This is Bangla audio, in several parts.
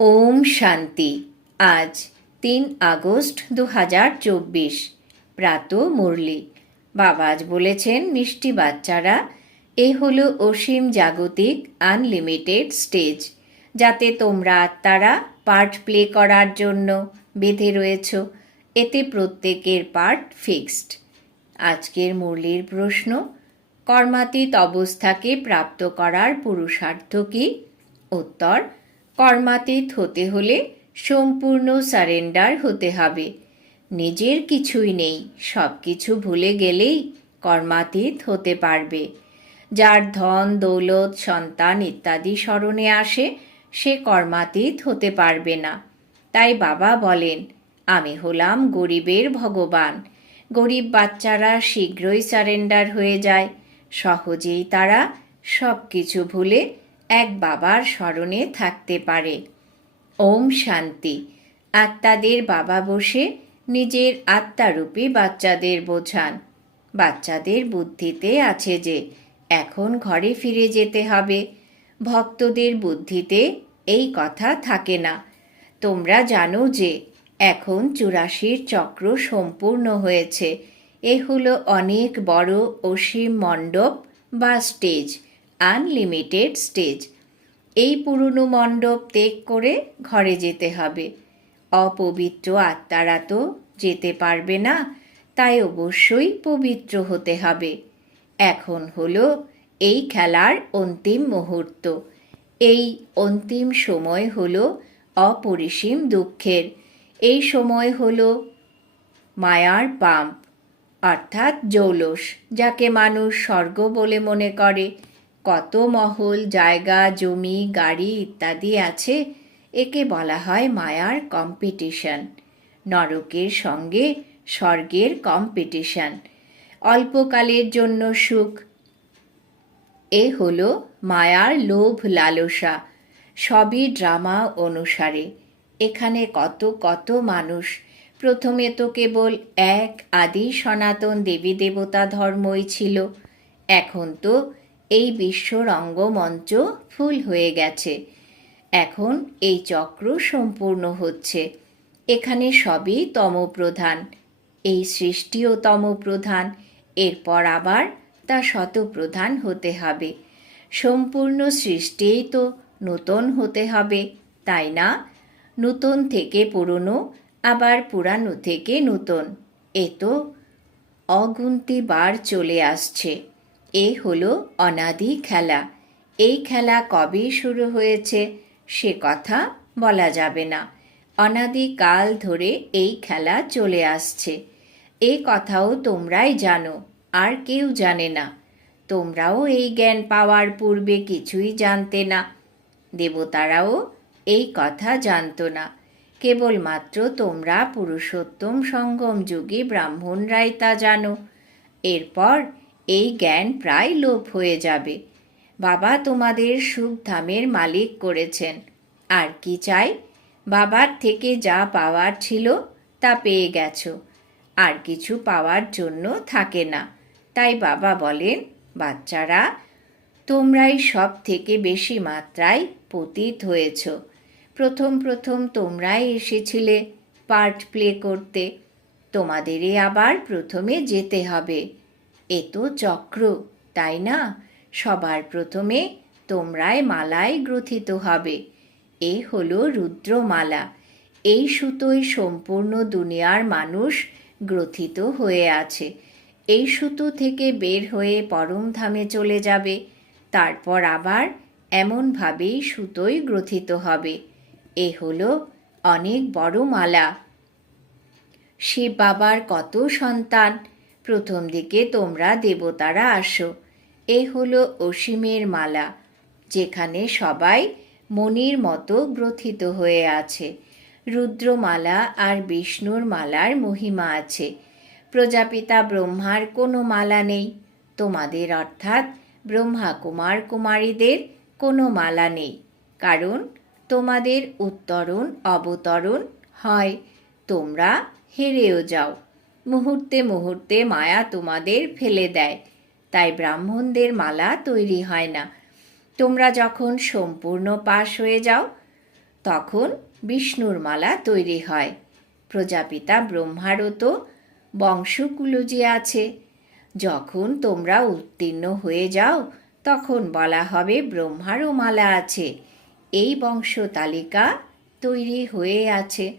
ওম শান্তি। আজ তিন আগস্ট দু হাজার চব্বিশ। প্রাত মুরলি। বাবাজ বলেছেন, মিষ্টি বাচ্চারা, এ হলো অসীম জাগতিক আনলিমিটেড স্টেজ, যাতে তোমরা আত্মারা পার্ট প্লে করার জন্য বেঁধে রয়েছ। এতে প্রত্যেকের পার্ট ফিক্সড। আজকের মুরলির প্রশ্ন, কর্মাতীত অবস্থাকে প্রাপ্ত করার পুরুষার্থ কি? উত্তর কর্মাতীত হতে হলে সম্পূর্ণ সারেন্ডার হতে হবে। নিজের কিছুই নেই সব কিছু ভুলে গেলেই কর্মাতীত হতে পারবে। যার ধন, দৌলত, সন্তান ইত্যাদি স্মরণে আসে, সে কর্মাতীত হতে পারবে না। তাই বাবা বলেন, আমি হলাম গরিবের ভগবান। গরিব বাচ্চারা শীঘ্রই সারেন্ডার হয়ে যায়। সহজেই তারা সব কিছু ভুলে এক বাবার স্মরণে থাকতে পারে। ওম শান্তি। আত্মাদের বাবা বসে নিজের আত্মারূপী বাচ্চাদের বোঝান। বাচ্চাদের বুদ্ধিতে আছে যে, এখন ঘরে ফিরে যেতে হবে। ভক্তদের বুদ্ধিতে এই কথা থাকে না। তোমরা জানো যে, এখন চুরাশির চক্র সম্পূর্ণ হয়েছে। এ হলো অনেক বড় অসীম মণ্ডপ বা স্টেজ। Unlimited stage. এই পুরনো মণ্ডপ ত্যাগ করে ঘরে যেতে হবে। অপবিত্র আত্মারা তো যেতে পারবে না, তাই অবশ্যই পবিত্র হতে হবে। এখন হলো এই খেলার অন্তিম মুহূর্ত। এই অন্তিম সময় হলো অপরিসীম দুঃখের। এই সময় হলো মায়ার পাম্প, অর্থাৎ জৌলস, যাকে মানুষ স্বর্গ বলে মনে করে। কত মহল, জায়গা, জমি, গাড়ি ইত্যাদি আছে, একে বলা হয় মায়ার কম্পিটিশন নরকের সঙ্গে স্বর্গের কম্পিটিশন অল্পকালের জন্য সুখ। এ হল মায়ার লোভ লালসা। সবই ড্রামা অনুসারে। এখানে কত কত মানুষ। প্রথমে তো কেবল এক আদি সনাতন দেবী দেবতা ধর্মই ছিল। এখন তো এই বিশ্ব রঙ্গমঞ্চ ফুল হয়ে গেছে। এখন এই চক্র সম্পূর্ণ হচ্ছে। এখানে সবই তমপ্রধান। এই সৃষ্টিও তমপ্রধান। এরপর আবার তা শতপ্রধান হতে হবে। সম্পূর্ণ সৃষ্টিই তো নূতন হতে হবে, তাই না? নূতন থেকে পুরনো, আবার পুরানো থেকে নূতন। এ তো অগুন্তি বার চলে আসছে। এ হলো অনাদি খেলা। এই খেলা কবে শুরু হয়েছে সে কথা বলা যাবে না। অনাদিকাল ধরে এই খেলা চলে আসছে। এ কথাও তোমরাই জানো, আর কেউ জানে না। তোমরাও এই জ্ঞান পাওয়ার পূর্বে কিছুই জানতে না। দেবতারাও এই কথা জানতো না। কেবলমাত্র তোমরা পুরুষোত্তম সঙ্গম যুগে ব্রাহ্মণরাই তা জানো। এরপর এই জ্ঞান প্রায় লোপ হয়ে যাবে। বাবা তোমাদের সুখধামের মালিক করেছেন। আর কি চাই? বাবার থেকে যা পাওয়ার ছিল তা পেয়ে গেছো। আর কিছু পাওয়ার জন্য থাকে না। তাই বাবা বলেন, বাচ্চারা, তোমরাই সব থেকে বেশি মাত্রায় পতিত হয়েছ। প্রথম প্রথম তোমরাই এসেছিলে পার্ট প্লে করতে। তোমাদেরই আবার প্রথমে যেতে হবে। এ তো চক্র, তাই না? সবার প্রথমে তোমরাই মালায় গ্রথিত হবে। এ হলো রুদ্রমালা। এই সুতোয় সম্পূর্ণ দুনিয়ার মানুষ গ্রথিত হয়ে আছে। এই সুতো থেকে বের হয়ে পরমধামে চলে যাবে। তারপর আবার এমনভাবেই সুতোই গ্রথিত হবে। এ হলো অনেক বড় মালা। শিব বাবার কত সন্তান প্রথম দিকে তোমরা দেবতারা আসো। এ হলো অসীমের মালা, যেখানে সবাই মনির মতো গ্রথিত হয়ে আছে। রুদ্রমালা আর বিষ্ণুর মালার মহিমা আছে। প্রজাপিতা ব্রহ্মার কোনো মালা নেই। তোমাদের অর্থাৎ ব্রহ্মা কুমার কুমারীদের কোনো মালা নেই। কারণ তোমাদের উত্তরণ, অবতরণ হয়। তোমরা হেরেও যাও। মুহূর্তে মুহূর্তে মায়া তোমাদের ফেলে দেয়। তাই ব্রাহ্মণদের মালা তৈরি হয় না। তোমরা যখন সম্পূর্ণ পাশ হয়ে যাও, তখন বিষ্ণুর মালা তৈরি হয়। প্রজাপিতা ব্রহ্মারও তো বংশকুলো যে আছে, যখন তোমরা উত্তীর্ণ হয়ে যাও, তখন বলা হবে ব্রহ্মারও মালা আছে। এই বংশ তালিকা তৈরি হয়ে আছে।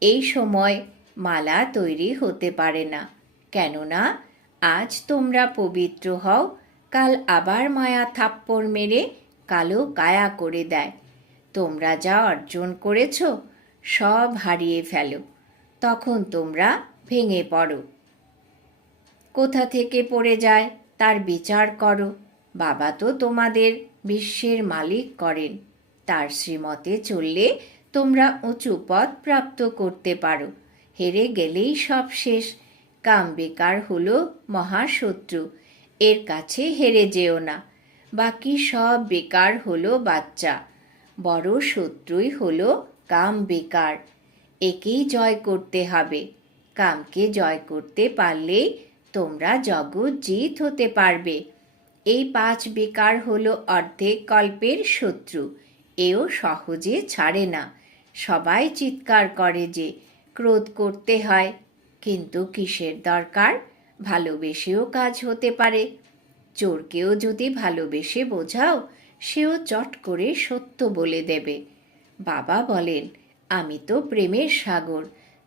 এই সময় মালা তৈরি হতে পারে না। কেননা, আজ তোমরা পবিত্র হও, কাল আবার মায়া থাপ্পড় মেরে কালো কায়া করে দেয়। তোমরা যা অর্জন করেছ, সব হারিয়ে ফেলো। তখন তোমরা ভেঙে পড়ো। কোথা থেকে পড়ে যায় তার বিচার করো। বাবা তো তোমাদের বিশ্বের মালিক করেন। তার শ্রীমতে চললে তোমরা উঁচু পদ প্রাপ্ত করতে পারো। হেরে গেলেই সব শেষ। কাম বেকার হল মহাশত্রু, এর কাছে হেরে যেও না। বাকি সব বেকার হলো বাচ্চা, বড় শত্রুই হলো কাম বেকার। একেই জয় করতে হবে, কামকে জয় করতে পারলেই তোমরা জগৎ জিত হতে পারবে। এই পাঁচ বেকার হলো অর্ধেক কল্পের শত্রু, এও সহজে ছাড়ে না। সবাই চিৎকার করে যে ক্রোধ করতে হয়। কিন্তু কিসের দরকার? ভালোবেসেও কাজ হতে পারে। চোরকেও যদি ভালোবেসে বোঝাও, সেও চট করে সত্য বলে দেবে। বাবা বলেন, আমি তো প্রেমের সাগর।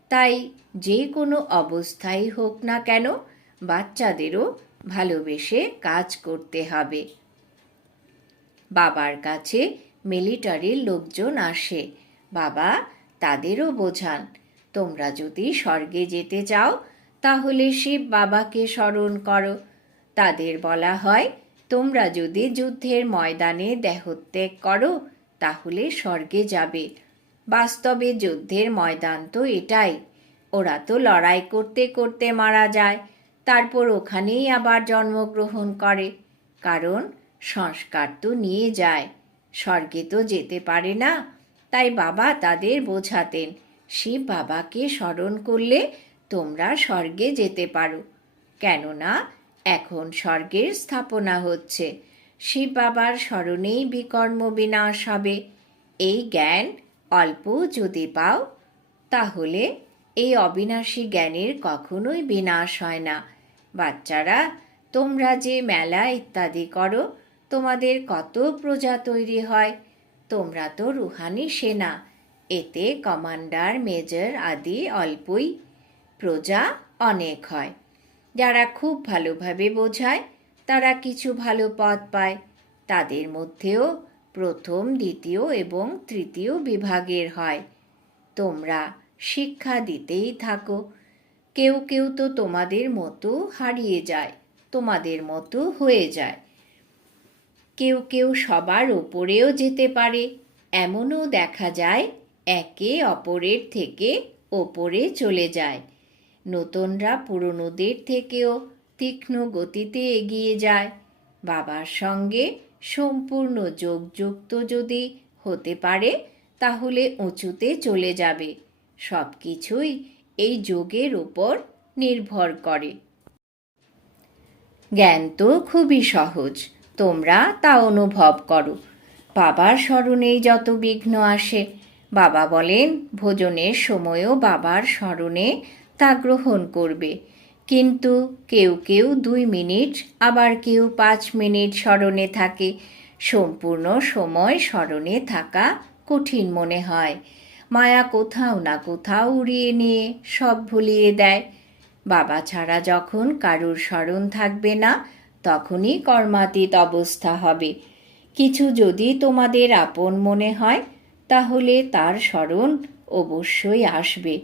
তাই যে কোনো অবস্থায় হোক না কেন, বাচ্চাদেরও ভালোবেসে কাজ করতে হবে। বাবার কাছে মিলিটারির লোকজন আসে। বাবা, তাদেরও বোঝান। তোমরা যদি স্বর্গে যেতে চাও, তাহলে শিব বাবাকে স্মরণ করো। তাদের বলা হয়, তোমরা যদি যুদ্ধের ময়দানে দেহত্যাগ করো, তাহলে স্বর্গে যাবে। বাস্তবে যুদ্ধের ময়দান তো এটাই। ওরা তো লড়াই করতে করতে মারা যায়, তারপর ওখানেই আবার জন্মগ্রহণ করে। কারণ সংস্কার তো নিয়ে যায়। স্বর্গে তো যেতে পারে না, তাই বাবা তাদের বোঝাতেন শিব বাবাকে স্মরণ করলে তোমরা স্বর্গে যেতে পারো। কেননা এখন স্বর্গের স্থাপনা হচ্ছে। শিব বাবার স্মরণেই বিকর্ম বিনাশ হবে। এই জ্ঞান অল্প যদি পাও, তাহলে এই অবিনাশী জ্ঞানের কখনোই বিনাশ হয় না। বাচ্চারা, তোমরা যে মেলা ইত্যাদি করো, তোমাদের কত প্রজা তৈরি হয়। তোমরা তো রুহানি সেনা। এতে কমান্ডার, মেজর আদি, অল্পই প্রজা অনেক হয়। যারা খুব ভালোভাবে বোঝায়, তারা কিছু ভালো পদ পায়। তাদের মধ্যেও প্রথম, দ্বিতীয় এবং তৃতীয় বিভাগের হয়। তোমরা শিক্ষা দিতেই থাকো। কেউ কেউ তো তোমাদের মতো হারিয়ে যায়, তোমাদের মতো হয়ে যায়। কেউ কেউ সবার ওপরেও যেতে পারে, এমনও দেখা যায় একে অপরের থেকে ওপরে চলে যায়। নতুনরা পুরনোদের থেকেও তীক্ষ্ণ গতিতে এগিয়ে যায়। বাবার সঙ্গে সম্পূর্ণ যোগযুক্ত যদি হতে পারে, তাহলে উঁচুতে চলে যাবে। সব কিছুই এই যোগের উপর নির্ভর করে। জ্ঞান তো খুবই সহজ, তোমরা তা অনুভব করো। বাবার স্মরণেই যত বিঘ্ন আসে বাবা বলেন, ভোজনের সময়ও বাবার স্মরণে তা গ্রহণ করবে। কিন্তু কেউ কেউ দুই মিনিট, আবার কেউ পাঁচ মিনিট স্মরণে থাকে। সম্পূর্ণ সময় স্মরণে থাকা কঠিন মনে হয়। মায়া কোথাও না কোথাও উড়িয়ে নিয়ে সব ভুলিয়ে দেয়। বাবা ছাড়া যখন কারুর স্মরণ থাকবে না, তখনই কর্মাতীত অবস্থা হবে। কিছু যদি তোমাদের আপন মনে হয় তাহলে তার স্মরণ অবশ্যই আসবে।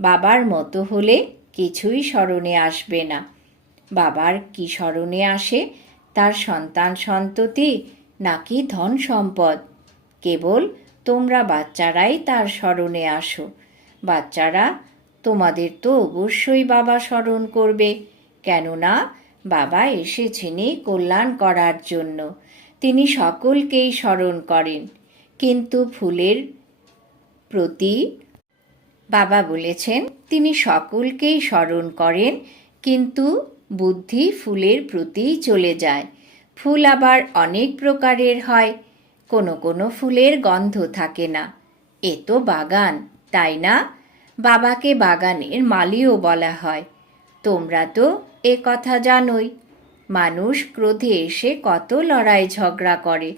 বাবার মতো হলে কিছুই স্মরণে আসবে না। বাবার কি স্মরণে আসে? তার সন্তান সন্ততি নাকি ধন সম্পদ? কেবল তোমরা বাচ্চারাই তার স্মরণে আসো। বাচ্চারা, তোমাদের তো অবশ্যই বাবা স্মরণ করবে। কেননা, বাবা এসেছেনই কল্যাণ করার জন্য। তিনি সকলকেই স্মরণ করেন। কিন্তু ফুলের প্রতি বাবা বলেছেন, তিনি সকলকেই স্মরণ করেন, কিন্তু বুদ্ধি ফুলের প্রতিই চলে যায়। ফুল আবার অনেক প্রকারের হয়, কোনো কোনো ফুলের গন্ধ থাকে না। এ তো বাগান, তাই না? বাবাকে বাগানের মালিও বলা হয়। তোমরা তো এ কথা জানোই, মানুষ ক্রোধে এসে কত লড়াই ঝগড়া করে।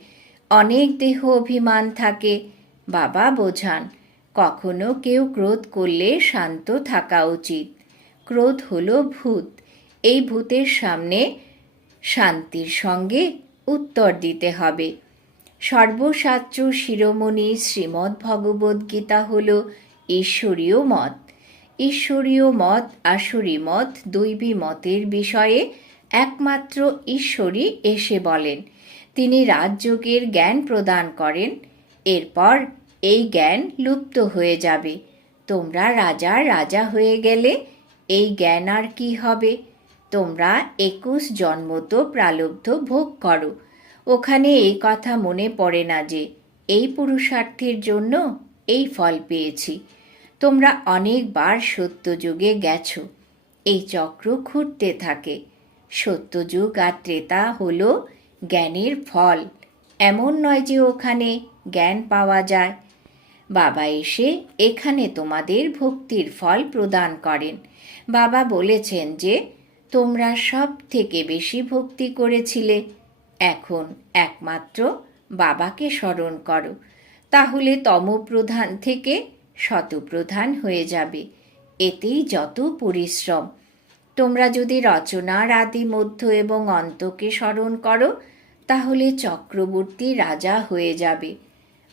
অনেক দেহ অভিমান থাকে। বাবা বোঝান, কখনো কেউ ক্রোধ করলে শান্ত থাকা উচিত। ক্রোধ হলো ভূত। এই ভূতের সামনে শান্তির সঙ্গে উত্তর দিতে হবে। সর্বসাচ্য শিরোমণি শ্রীমদ্ ভগবদ্ গীতা হল ঈশ্বরীয় মত। ঈশ্বরীয় মত, আসরী মত, দৈবী মতের বিষয়ে একমাত্র ঈশ্বরই এসে বলেন। তিনি রাজযোগের জ্ঞান প্রদান করেন। এরপর এই জ্ঞান লুপ্ত হয়ে যাবে। তোমরা রাজার রাজা হয়ে গেলে এই জ্ঞান আর কি হবে? তোমরা একুশ জন্ম তো প্রালব্ধ ভোগ করো। ওখানে এই কথা মনে পড়ে না যে, এই পুরুষার্থের জন্য এই ফল পেয়েছি। তোমরা অনেকবার সত্যযুগে গেছো। এই চক্র ঘুরতে থাকে। সত্যযুগ আর ত্রেতা হলো জ্ঞানের ফল। এমন নয় যে ওখানে জ্ঞান পাওয়া যায়। বাবা এসে এখানে তোমাদের ভক্তির ফল প্রদান করেন। বাবা বলেছেন যে, তোমরা সব থেকে বেশি ভক্তি করেছিলে। এখন একমাত্র বাবাকে স্মরণ করো। তাহলে তমপ্রধান থেকে শতপ্রধান হয়ে যাবে। এতেই যত পরিশ্রম। তোমরা যদি রচনার আদি মধ্য এবং অন্তকে স্মরণ করো, তাহলে চক্রবর্তী রাজা হয়ে যাবে।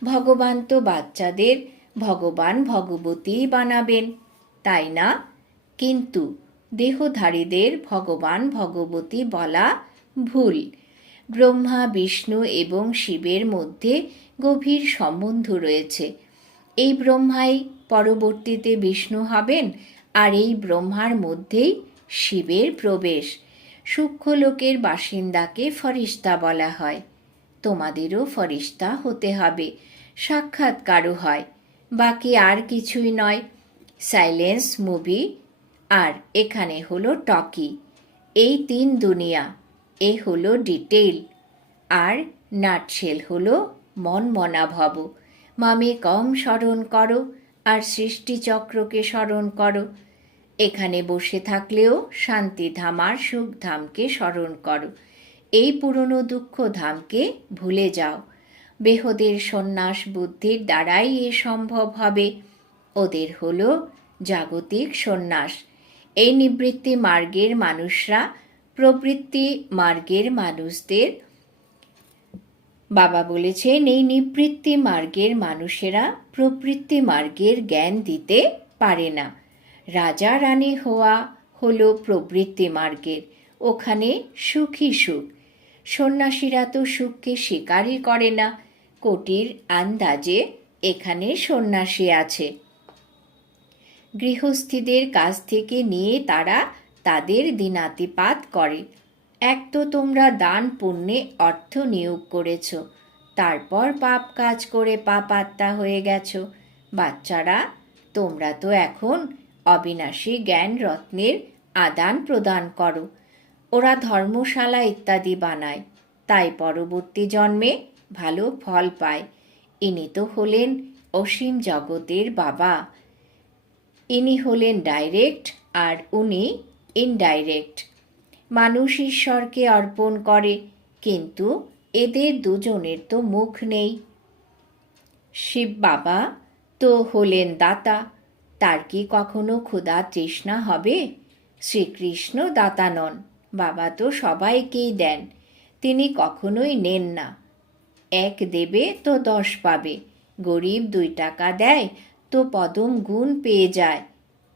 ভগবান তো বাচ্চাদের ভগবান ভগবতী বানাবেন, তাই না? কিন্তু দেহধারীদের ভগবান ভগবতী বলা ভুল। ব্রহ্মা, বিষ্ণু এবং শিবের মধ্যে গভীর সম্বন্ধ রয়েছে। এই ব্রহ্মাই পরবর্তীতে বিষ্ণু হবেন, আর এই ব্রহ্মার মধ্যেই শিবের প্রবেশ। সূক্ষ্মলোকের বাসিন্দাকে ফরিস্তা বলা হয়। তোমাদেরও ফরিস্তা হতে হবে সাক্ষাৎকারও হয়। বাকি আর কিছুই নয়। সাইলেন্স মুভি, আর এখানে হলো টকি। এই তিন দুনিয়া, এ হলো ডিটেইল। আর নাটশেল হলো মন মনা ভব মামে কম স্মরণ করো, আর সৃষ্টিচক্রকে স্মরণ করো। এখানে বসে থাকলেও শান্তিধাম আর সুখধামকে স্মরণ করো। এই পুরনো দুঃখ ধামকে ভুলে যাও। বেহদের সন্ন্যাস বুদ্ধির দ্বারাই এ সম্ভব হবে। ওদের হল জাগতিক সন্ন্যাস। এই নিবৃত্তি মার্গের মানুষরা, প্রবৃত্তি মার্গের মানুষদের বাবা বলেছেন, এই নিবৃত্তি মার্গের মানুষেরা প্রবৃত্তি মার্গের জ্ঞান দিতে পারে না। রাজা রানী হওয়া হলো প্রবৃত্তি মার্গের। ওখানে সুখী সুখ। সন্ন্যাসীরা তো সুখকে স্বীকারই করে না। কোটির আন্দাজে এখানে সন্ন্যাসী আছে। গৃহস্থীদের কাছ থেকে নিয়ে তারা তাদের দিনাতিপাত করে। এক তো তোমরা দান পুণ্যে অর্থ নিয়োগ করেছ, তারপর পাপ কাজ করে পাপাত্মা হয়ে গেছো। বাচ্চারা, তোমরা তো এখন অবিনাশী জ্ঞান রত্নের আদান প্রদান করো। ওরা ধর্মশালা ইত্যাদি বানায়, তাই পরবর্তী জন্মে ভালো ফল পায়। ইনি তো হলেন অসীম জগতের বাবা। ইনি হলেন ডাইরেক্ট আর উনি ইনডাইরেক্ট। মানুষ ঈশ্বরকে অর্পণ করে, কিন্তু এদের দুজনের তো মুখ নেই। শিব বাবা তো হলেন দাতা তার কি কখনো ক্ষুধা তৃষ্ণা হবে? শ্রীকৃষ্ণ দাতা নন বাবা তো সবাইকেই দেন। তিনি কখনোই নেন না। এক দেবে তো দশ পাবে। গরিব দুই টাকা দেয় তো পদম গুণ পেয়ে যায়।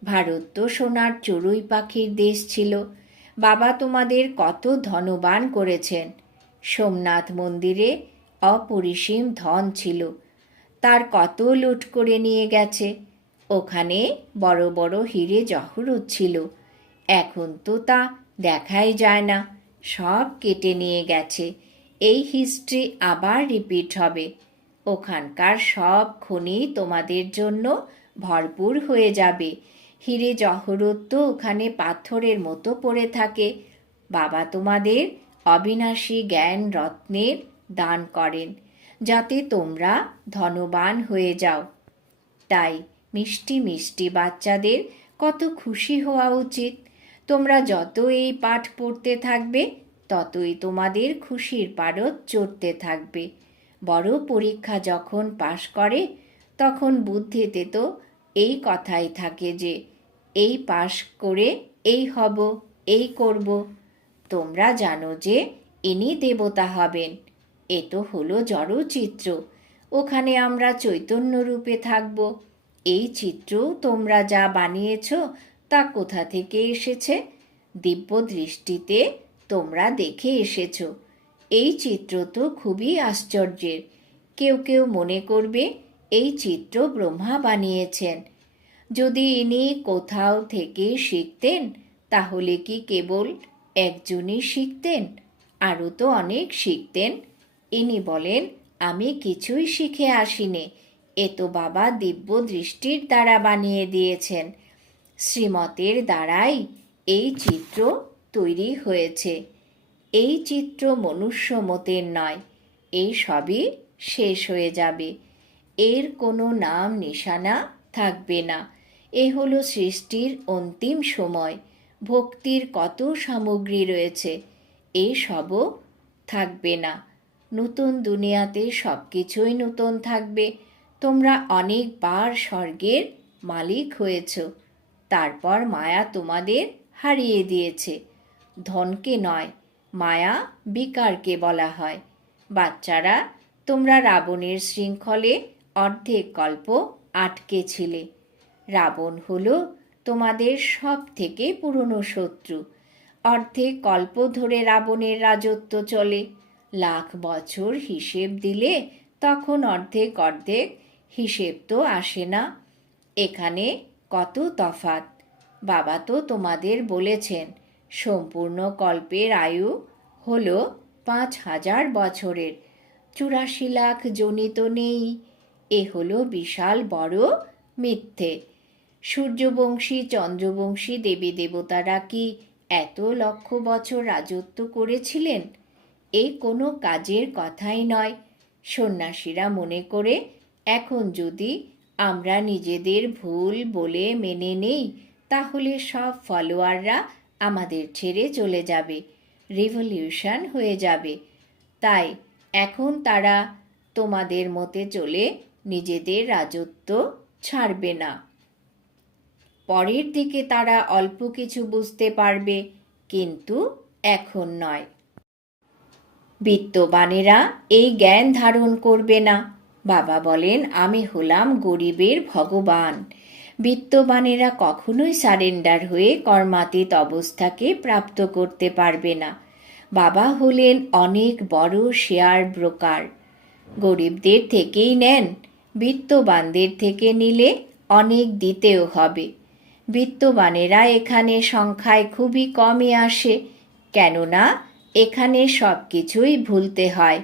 ভারত তো সোনার চড়ুই পাখির দেশ ছিল। বাবা তোমাদের কত ধনবান করেছেন। সোমনাথ মন্দিরে অপরিসীম ধন ছিল। তার কত লুট করে নিয়ে গেছে। ওখানে বড় বড় হিরে জহরত ছিল। এখন তো তা দেখাই যায় না, সব কেটে নিয়ে গেছে। এই হিস্ট্রি আবার রিপিট হবে। ওখানকার সব খনি তোমাদের জন্য ভরপুর হয়ে যাবে। হিরে জহরত তো ওখানে পাথরের মতো পড়ে থাকে। বাবা তোমাদের অবিনাশী জ্ঞান রত্নের দান করেন, যাতে তোমরা ধনবান হয়ে যাও। তাই মিষ্টি মিষ্টি বাচ্চাদের, কত খুশি হওয়া উচিত। তোমরা যত এই পাঠ পড়তে থাকবে, ততই তোমাদের খুশির পারদ চড়তে থাকবে। বড় পরীক্ষা যখন পাশ করে, তখন বুদ্ধিতে তো এই কথাই থাকে যে, এই পাশ করে এই হব, এই করব। তোমরা জানো যে, ইনি দেবতা হবেন। এ তো হলো জড়চিত্র। ওখানে আমরা চৈতন্য রূপে থাকব। এই চিত্র তোমরা যা বানিয়েছ তা কোথা থেকে এসেছে? দিব্য দৃষ্টিতে তোমরা দেখে এসেছ। এই চিত্র তো খুবই আশ্চর্যের। কেউ কেউ মনে করবে, এই চিত্র ব্রহ্মা বানিয়েছেন। যদি ইনি কোথাও থেকে শিখতেন, তাহলে কি কেবল একজনই শিখতেন? আরও তো অনেক শিখতেন। ইনি বলেন, আমি কিছুই শিখে আসিনি। এ তো বাবা দিব্য দৃষ্টির দ্বারা বানিয়ে দিয়েছেন। শ্রীমতের দ্বারাই এই চিত্র তৈরি হয়েছে। এই চিত্র মনুষ্য মতের নয়, এই সবই শেষ হয়ে যাবে। এর কোনো নাম নিশানা থাকবে না। এ হলো সৃষ্টির অন্তিম সময়। ভক্তির কত সামগ্রী রয়েছে এই সবও থাকবে না। নতুন দুনিয়াতে সব কিছুই নতুন থাকবে। তোমরা অনেকবার স্বর্গের মালিক হয়েছ, তারপর মায়া তোমাদের হারিয়ে দিয়েছে। ধনকে নয়, মায়া বিকারকে বলা হয়। বাচ্চারা, তোমরা রাবণের শৃঙ্খলে অর্ধেক কল্প আটকে ছিলে। রাবণ হল তোমাদের সব থেকে পুরনো শত্রু। অর্ধেক কল্প ধরে রাবণের রাজত্ব চলে। লাখ বছর হিসেব দিলে তখন অর্ধেক অর্ধেক হিসেব তো আসে না। এখানে কত তফাত বাবা তো তোমাদের বলেছেন, সম্পূর্ণ কল্পের আয়ু হলো পাঁচ হাজার বছরের। চুরাশি লাখ জনিত নেই। এ হলো বিশাল বড় মিথ্যে। সূর্যবংশী, চন্দ্রবংশী দেবী দেবতারা কি এত লক্ষ বছর রাজত্ব করেছিলেন? এ কোনো কাজের কথাই নয়। সন্ন্যাসীরা মনে করে এখন যদি আমরা নিজেদের ভুল বলে মেনে নেই, তাহলে সব ফলোয়াররা আমাদের ছেড়ে চলে যাবে, রিভলিউশন হয়ে যাবে। তাই এখন তারা তোমাদের মতে চলে নিজেদের রাজত্ব ছাড়বে না। পরের দিকে তারা অল্প কিছু বুঝতে পারবে, কিন্তু এখন নয়। বিত্তবানেরা এই জ্ঞান ধারণ করবে না। বাবা বলেন, আমি হলাম গরিবের ভগবান। বিত্তবানেরা কখনোই সারেন্ডার হয়ে কর্মাতীত অবস্থাকে প্রাপ্ত করতে পারবে না। বাবা হলেন অনেক বড় শেয়ার ব্রোকার। গরিবদের থেকেই নেন, বিত্তবানদের থেকে নিলে অনেক দিতেও হবে। বিত্তবানেরা এখানে সংখ্যায় খুবই কমই আসে, কেননা এখানে সব কিছুই ভুলতে হয়।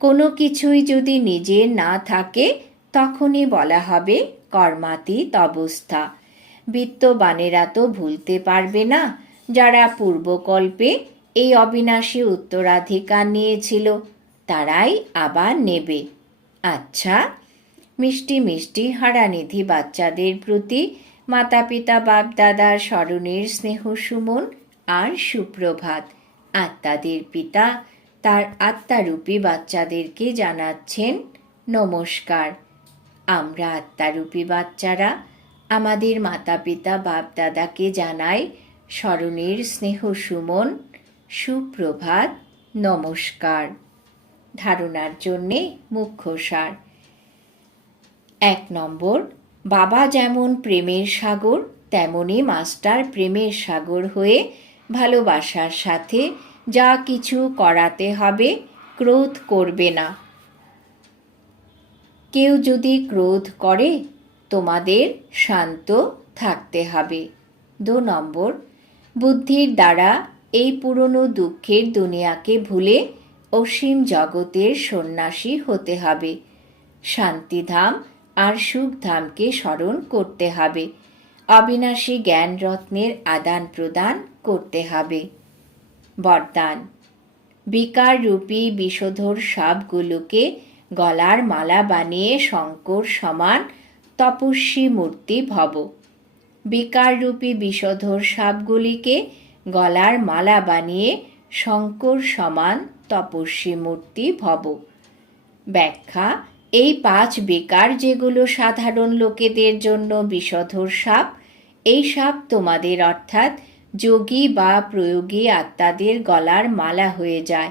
কোনো কিছুই যদি নিজে না থাকে, তখনই বলা হবে কর্মাতীত অবস্থা বিত্তবানেরা তো ভুলতে পারবে না। যারা পূর্বকল্পে এই অবিনাশী উত্তরাধিকার নিয়েছিল, তারাই আবার নেবে। আচ্ছা মিষ্টি মিষ্টি হারানিধি বাচ্চাদের প্রতি মাতা পিতা বাপ দাদার স্মরণের স্নেহ সুমন আর সুপ্রভাত। আত্মাদের পিতা তার আত্মারূপী বাচ্চাদেরকে জানাচ্ছেন, নমস্কার। আমরা আত্মারূপী বাচ্চারা আমাদের মাতা পিতা বাপ দাদাকে জানাই স্মরণের স্নেহ সুমন, সুপ্রভাত, নমস্কার। ধারণার জন্যে মুখ্য সার। এক নম্বর, বাবা যেমন প্রেমের সাগর, তেমনি মাস্টার প্রেমের সাগর হয়ে ভালোবাসার সাথে যা কিছু করাতে হবে, ক্রোধ করবে না। কেউ যদি ক্রোধ করে, তোমাদের শান্ত থাকতে হবে। দু নম্বর, বুদ্ধির দ্বারা এই পুরনো দুঃখের দুনিয়াকে ভুলে অসীম জগতের সন্ন্যাসী হতে হবে। শান্তিধাম আর সুখধামকে স্মরণ করতে হবে। অবিনাশী জ্ঞান রত্নের আদান প্রদান করতে হবে। বরদান। বিকার রূপী বিষধর সাপগুলোকে গলার মালা বানিয়ে শঙ্কর সমান তপস্বী মূর্তি ভব। বিকাররূপী বিষধর সাপগুলিকে গলার মালা বানিয়ে শঙ্কর সমান তপস্বী মূর্তি ভব। ব্যাখ্যা, এই পাঁচ বেকার যেগুলো সাধারণ লোকেদের জন্য বিষধর সাপ, এই সাপ তোমাদের অর্থাৎ যোগী বা প্রয়োগী আত্মাদের গলার মালা হয়ে যায়।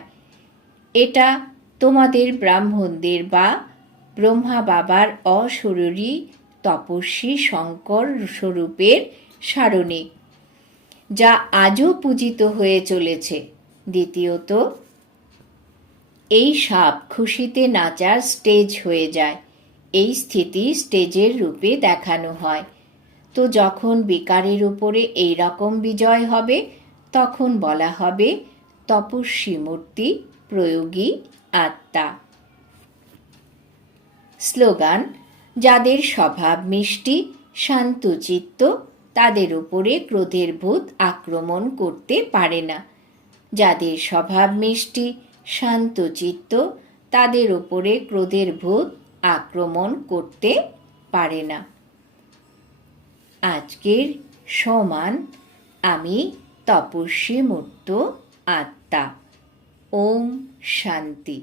এটা তোমাদের ব্রাহ্মণদের বা ব্রহ্মা বাবার অশরীরী তপস্বী শঙ্কর স্বরূপের সারণিক যা আজও পূজিত হয়ে চলেছে। দ্বিতীয়ত, এই সাপ খুশিতে নাচার স্টেজ হয়ে যায়। এই স্থিতি স্টেজের রূপে দেখানো হয়। তো যখন বিকারের উপরে এই রকম বিজয় হবে, তখন বলা হবে তপস্বী মূর্তি, প্রয়োগী আত্মা। স্লোগান, যাদের স্বভাব মিষ্টি, শান্তচিত্ত, তাদের উপরে ক্রোধের ভূত আক্রমণ করতে পারে না। যাদের স্বভাব মিষ্টি, শান্তচিত্ত, তাদের উপরে ক্রোধের ভূত আক্রমণ করতে পারে না। আজকের সমান আমি তপস্বী মূর্ত আত্মা। ওম শান্তি।